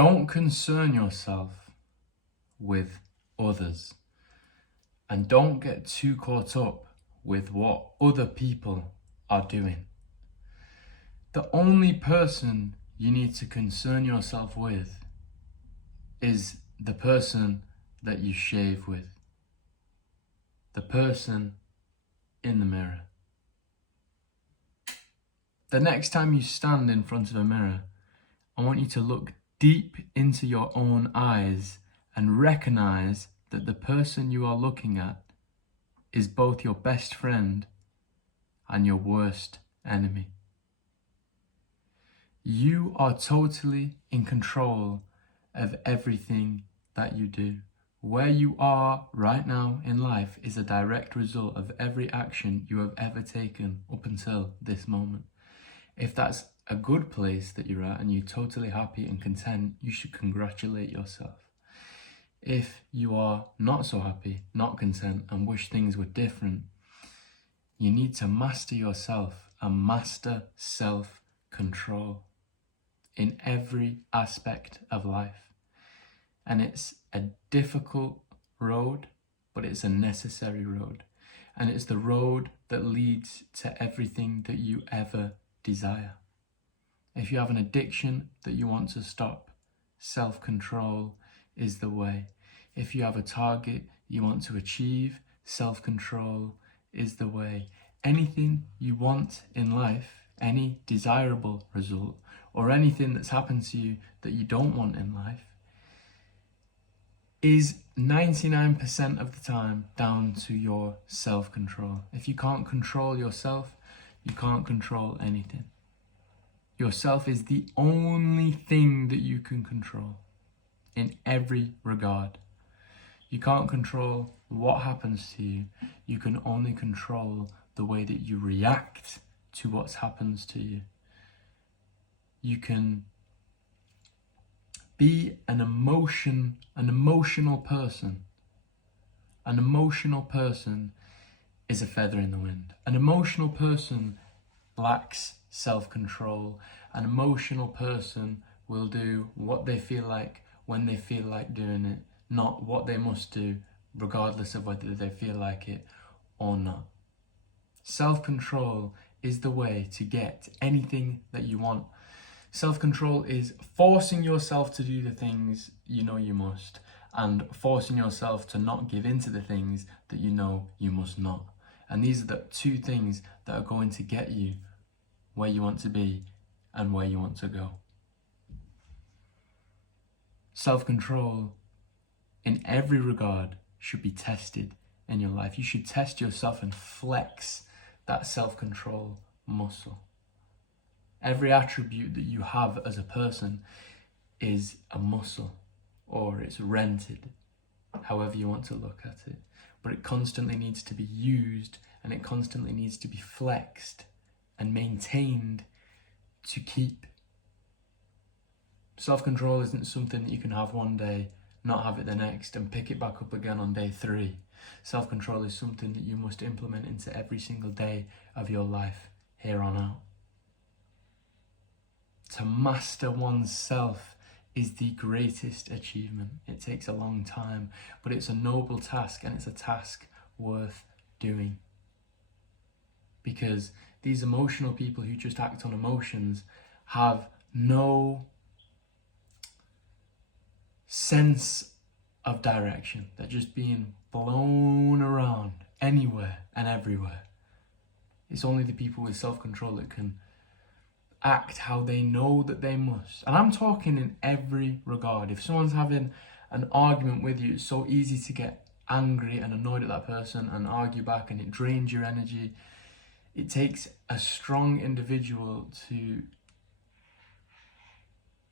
Don't concern yourself with others, and don't get too caught up with what other people are doing. The only person you need to concern yourself with is the person that you shave with, the person in the mirror. The next time you stand in front of a mirror, I want you to look deep into your own eyes and recognize that the person you are looking at is both your best friend and your worst enemy. You are totally in control of everything that you do. Where you are right now in life is a direct result of every action you have ever taken up until this moment. If that's a good place that you're at and you're totally happy and content, you should congratulate yourself. If you are not so happy, not content, and wish things were different, you need to master yourself and master self-control in every aspect of life. And it's a difficult road, but it's a necessary road. And it's the road that leads to everything that you ever desire. If you have an addiction that you want to stop, self-control is the way. If you have a target you want to achieve, self-control is the way. Anything you want in life, any desirable result, or anything that's happened to you that you don't want in life, is 99% of the time down to your self-control. If you can't control yourself, you can't control anything. Yourself is the only thing that you can control in every regard. You can't control what happens to you. You can only control the way that you react to what happens to you. You can be an emotional person. An emotional person is a feather in the wind. An emotional person lacks self-control. An emotional person will do what they feel like when they feel like doing it, not what they must do, regardless of whether they feel like it or not. Self-control is the way to get anything that you want. Self-control is forcing yourself to do the things you know you must, and forcing yourself to not give in to the things that you know you must not. And these are the two things that are going to get you where you want to be and where you want to go. Self-control in every regard should be tested in your life. You should test yourself and flex that self-control muscle. Every attribute that you have as a person is a muscle, or it's rented, however you want to look at it. But it constantly needs to be used, and it constantly needs to be flexed and maintained to keep. Self-control isn't something that you can have one day, not have it the next, and pick it back up again on day 3. Self-control is something that you must implement into every single day of your life here on out. To master oneself is the greatest achievement. It takes a long time, but it's a noble task, and it's a task worth doing. Because these emotional people who just act on emotions have no sense of direction. They're just being blown around anywhere and everywhere. It's only the people with self-control that can act how they know that they must. And I'm talking in every regard. If someone's having an argument with you, it's so easy to get angry and annoyed at that person and argue back, and it drains your energy. It takes a strong individual to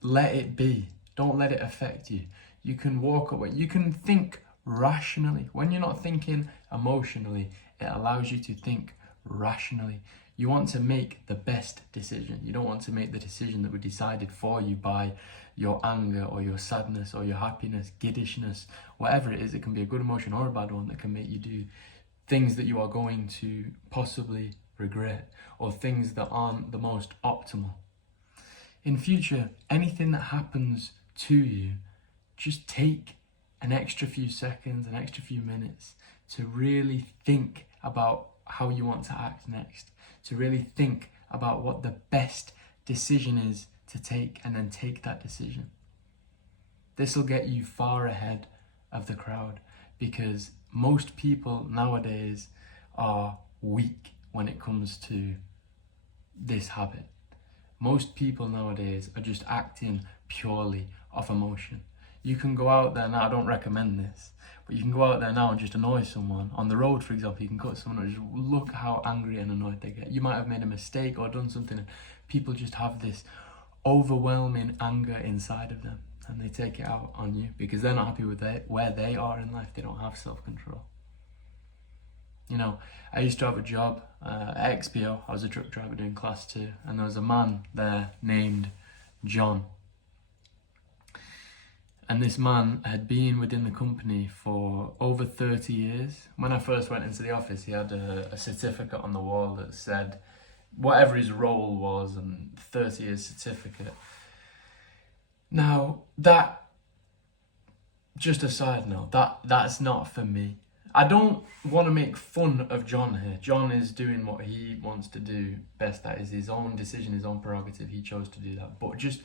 let it be. Don't let it affect you. You can walk away. You can think rationally. When you're not thinking emotionally, it allows you to think rationally. You want to make the best decision. You don't want to make the decision that was decided for you by your anger or your sadness or your happiness, giddishness, whatever it is. It can be a good emotion or a bad one that can make you do things that you are going to possibly regret, or things that aren't the most optimal. in future, anything that happens to you, just take an extra few seconds, an extra few minutes to really think about how you want to act next, to really think about what the best decision is to take, and then take that decision. This will get you far ahead of the crowd, because most people nowadays are weak when it comes to this habit. Most people nowadays are just acting purely off emotion. You can go out there now, I don't recommend this, but you can go out there now and just annoy someone. On the road, for example, you can cut someone and just look how angry and annoyed they get. You might have made a mistake or done something, and people just have this overwhelming anger inside of them, and they take it out on you because they're not happy with where they are in life. They don't have self-control. You know, I used to have a job at XPO. I was a truck driver doing class 2, and there was a man there named John. And this man had been within the company for over 30 years. When I first went into the office, he had a certificate on the wall that said whatever his role was, and 30 years certificate. Now, that, just a side note, that's not for me. I don't want to make fun of John here. John is doing what he wants to do best. That is his own decision, his own prerogative. He chose to do that. But just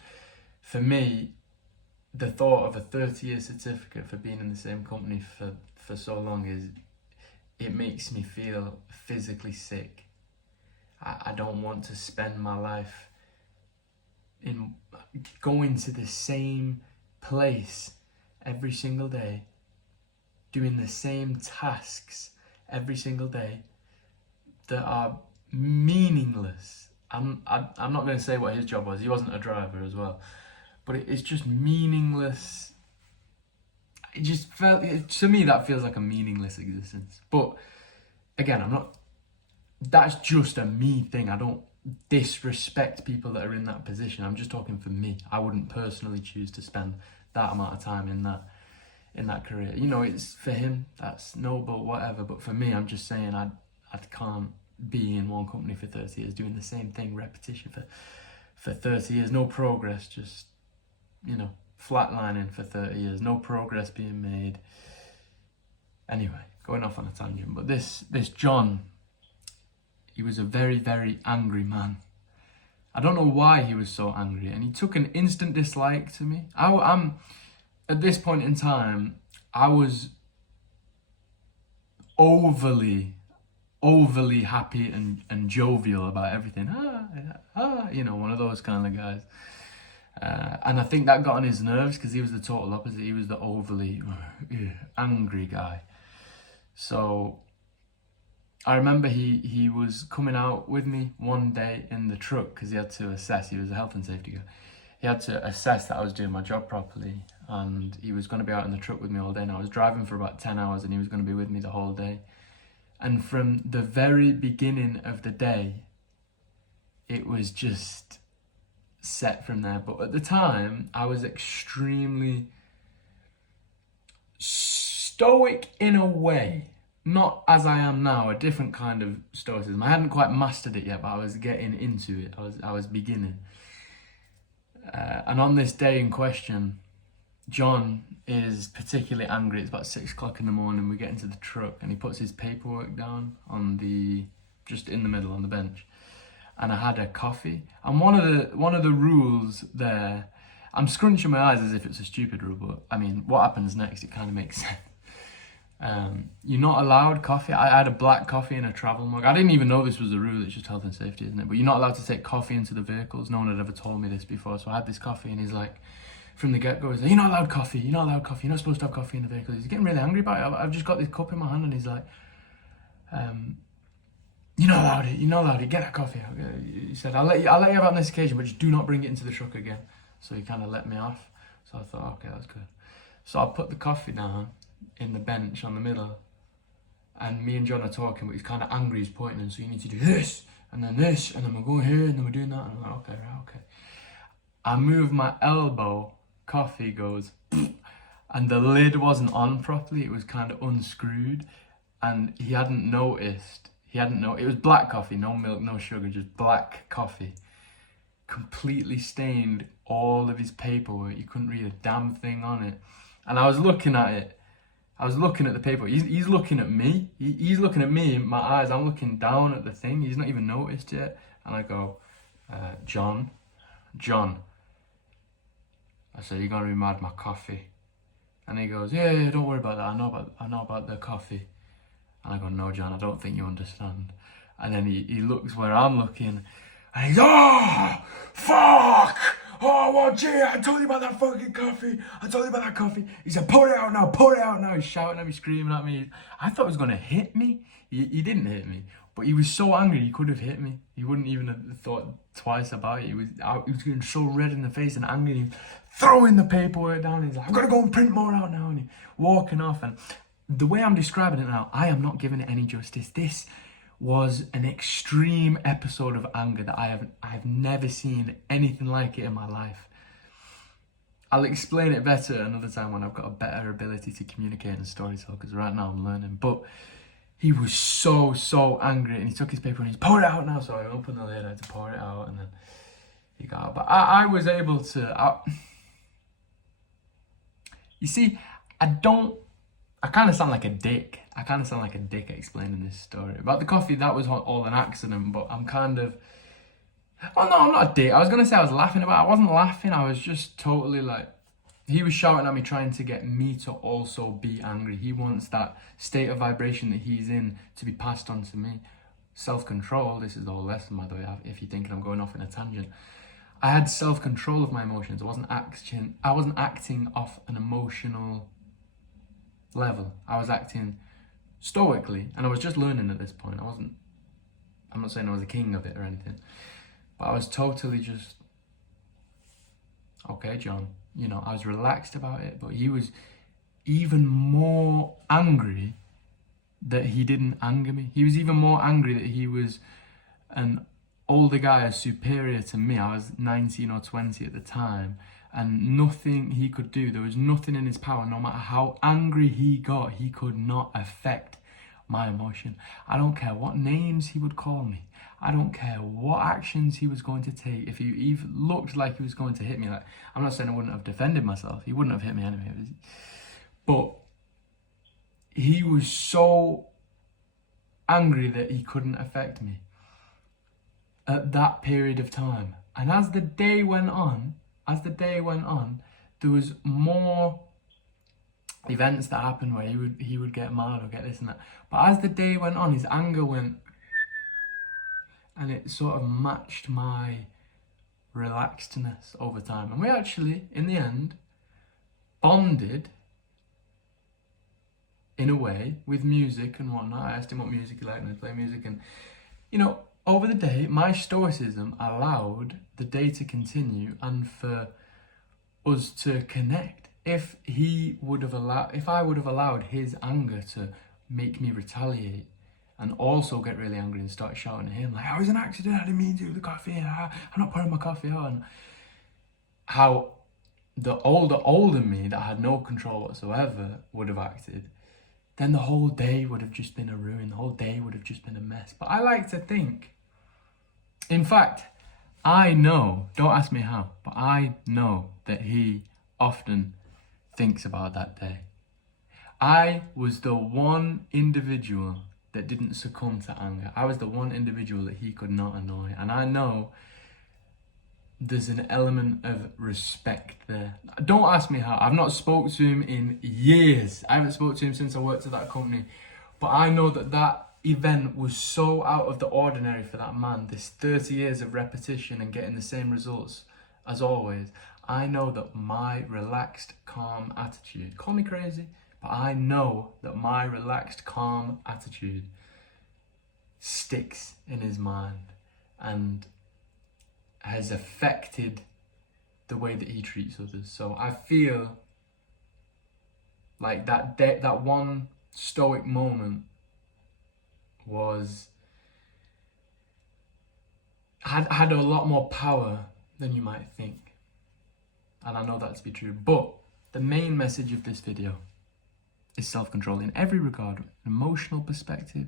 for me, the thought of a 30-year certificate for being in the same company for so long it makes me feel physically sick. I don't want to spend my life in going to the same place every single day, doing the same tasks every single day that are meaningless. I'm not going to say what his job was. He wasn't a driver as well, but it's just meaningless. It just felt, to me, that feels like a meaningless existence. But again, that's just a me thing. I don't disrespect people that are in that position. I'm just talking for me. I wouldn't personally choose to spend that amount of time in that career. You know, it's for him, that's noble, whatever. But for me, I'm just saying I can't be in one company for 30 years doing the same thing, repetition for 30 years, no progress, just, you know, flatlining for 30 years, no progress being made. Anyway, going off on a tangent, but this John, he was a very, very angry man. I don't know why he was so angry, and he took an instant dislike to me. I'm at this point in time, I was overly happy and jovial about everything. You know, one of those kind of guys. And I think that got on his nerves because he was the total opposite. He was the overly angry guy. So I remember he was coming out with me one day in the truck because he had to assess. He was a health and safety guy. He had to assess that I was doing my job properly, and he was going to be out in the truck with me all day. And I was driving for about 10 hours, and he was going to be with me the whole day. And from the very beginning of the day, it was just set from there. But at the time, I was extremely stoic in a way. Not as I am now, a different kind of stoicism. I hadn't quite mastered it yet, but I was getting into it. I was beginning. And on this day in question, John is particularly angry. It's about 6 o'clock in the morning. We get into the truck, and he puts his paperwork down just in the middle on the bench. And I had a coffee. And one of the rules there, I'm scrunching my eyes as if it's a stupid rule, but I mean, what happens next? It kind of makes sense. You're not allowed coffee. I had a black coffee in a travel mug. I didn't even know this was a rule. It's just health and safety, isn't it? But you're not allowed to take coffee into the vehicles. No one had ever told me this before. So I had this coffee, and he's like, from the get-go, he's like, you're not allowed coffee. You're not allowed coffee. You're not supposed to have coffee in the vehicles. He's getting really angry about it. I've just got this cup in my hand, and he's like, you're not allowed it. You're not allowed it. Get that coffee out. He said, I'll let you have it on this occasion, but just do not bring it into the truck again. So he kind of let me off. So I thought, okay, that's good. So I put the coffee down in the bench on the middle, and me and John are talking, but he's kind of angry. He's pointing, so you need to do this, and then we're going here, and then we're doing that. And I'm like, okay, right, okay. I move my elbow, coffee goes, and the lid wasn't on properly. It was kind of unscrewed, and he hadn't noticed. It was black coffee, no milk, no sugar, just black coffee. completely stained all of his paperwork. You couldn't read a damn thing on it. And I was looking at it. I was looking at the paper. He's looking at me. He's looking at me in my eyes. I'm looking down at the thing. He's not even noticed yet. And I go, John. I said, you're gonna be mad, my coffee. And he goes, yeah, don't worry about that. I know about the coffee. And I go, no, John, I don't think you understand. And then he looks where I'm looking, and he's, oh, fuck! Oh, well, gee, I told you about that fucking coffee. I told you about that coffee. He said, pour it out now, pour it out now. He's shouting at me, screaming at me. I thought he was going to hit me. He didn't hit me, but he was so angry he could have hit me. He wouldn't even have thought twice about it. He was getting so red in the face and angry. He was throwing the paperwork down. He's like, I've got to go and print more out now. And he's walking off. And the way I'm describing it now, I am not giving it any justice. This was an extreme episode of anger that I've never seen anything like it in my life. I'll explain it better another time when I've got a better ability to communicate and storytell, because right now I'm learning. But he was so angry, and he took his paper and he's poured it out now. So I opened the lid, I had to pour it out, and then he got out. But I was able to. You see, I kind of sound like a dick. I kind of sound like a dick explaining this story. About the coffee, that was all an accident, but I'm kind of... Oh no, I'm not a dick. I was going to say I was laughing about it. I wasn't laughing. I was just totally like... He was shouting at me, trying to get me to also be angry. He wants that state of vibration that he's in to be passed on to me. Self-control, this is the whole lesson, by the way, if you're thinking I'm going off in a tangent. I had self-control of my emotions. I wasn't acting off an emotional level. I was acting stoically, and I was just learning at this point. I'm not saying I was a king of it or anything, but I was totally just, okay, John, I was relaxed about it. But he was even more angry that he didn't anger me. He was even more angry that he was an older guy, a superior to me. I was 19 or 20 at the time, and nothing he could do, there was nothing in his power. No matter how angry he got, he could not affect my emotion. I don't care what names he would call me. I don't care what actions he was going to take. If he even looked like he was going to hit me, like, I'm not saying I wouldn't have defended myself. He wouldn't have hit me anyway. But he was so angry that he couldn't affect me at that period of time. And as the day went on, there was more events that happened where he would get mad or get this and that. But as the day went on, his anger went, and it sort of matched my relaxedness over time. And we actually, in the end, bonded in a way with music and whatnot. I asked him what music he liked, and I'd play music. And, over the day, my stoicism allowed the day to continue and for us to connect. If I would have allowed his anger to make me retaliate and also get really angry and start shouting at him, like, "I was an accident, I didn't mean to do the coffee, I'm not pouring my coffee out," and how the older me that had no control whatsoever would have acted, then the whole day would have just been a ruin. The whole day would have just been a mess. But I like to think, in fact, I know, don't ask me how, but I know that he often thinks about that day. I was the one individual that didn't succumb to anger. I was the one individual that he could not annoy. And I know there's an element of respect there. Don't ask me how. I've not spoke to him in years. I haven't spoke to him since I worked at that company. But I know that event was so out of the ordinary for that man. This 30 years of repetition and getting the same results as always. I know that my relaxed, calm attitude, call me crazy, but I know that my relaxed, calm attitude sticks in his mind and has affected the way that he treats others. So I feel like that one stoic moment had a lot more power than you might think. And I know that to be true. But the main message of this video is self-control in every regard. An emotional perspective,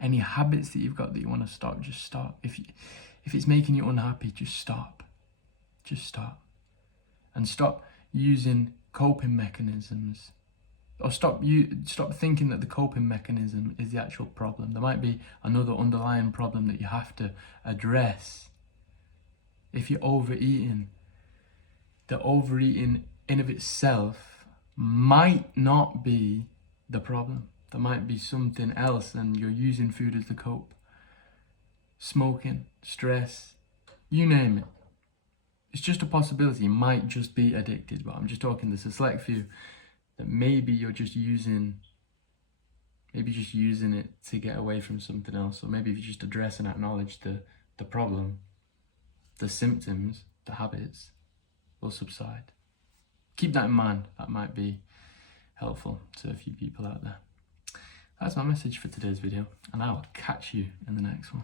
any habits that you've got that you want to stop, just stop. If it's making you unhappy, just stop. Just stop. And stop using coping mechanisms. Or stop thinking that the coping mechanism is the actual problem. There might be another underlying problem that you have to address. If you're overeating, the overeating in of itself might not be the problem. There might be something else and you're using food as the cope. Smoking, stress, you name it. It's just a possibility. You might just be addicted, but I'm just talking there's a select few that maybe you're just using it to get away from something else. Or maybe if you just address and acknowledge the problem, the symptoms, the habits will subside. Keep that in mind. That might be helpful to a few people out there. That's my message for today's video, and I will catch you in the next one.